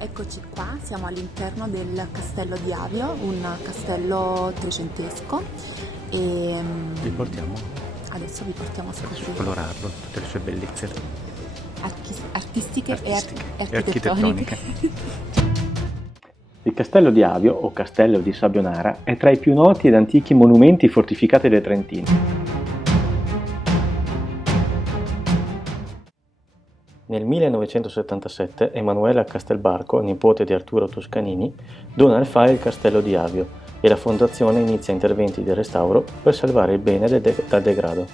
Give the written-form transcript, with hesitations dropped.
Eccoci qua, siamo all'interno del castello di Avio, un castello trecentesco e Vi portiamo adesso vi portiamo a per scoprire esplorarlo, tutte le sue bellezze artistiche e artistiche e architettoniche. architettoniche. Il castello di Avio, o castello di Sabbionara, è tra i più noti ed antichi monumenti fortificati del Trentino. Nel 1977 Emanuela Castelbarco, nipote di Arturo Toscanini, dona al FAI il castello di Avio e la fondazione inizia interventi di restauro per salvare il bene dal degrado.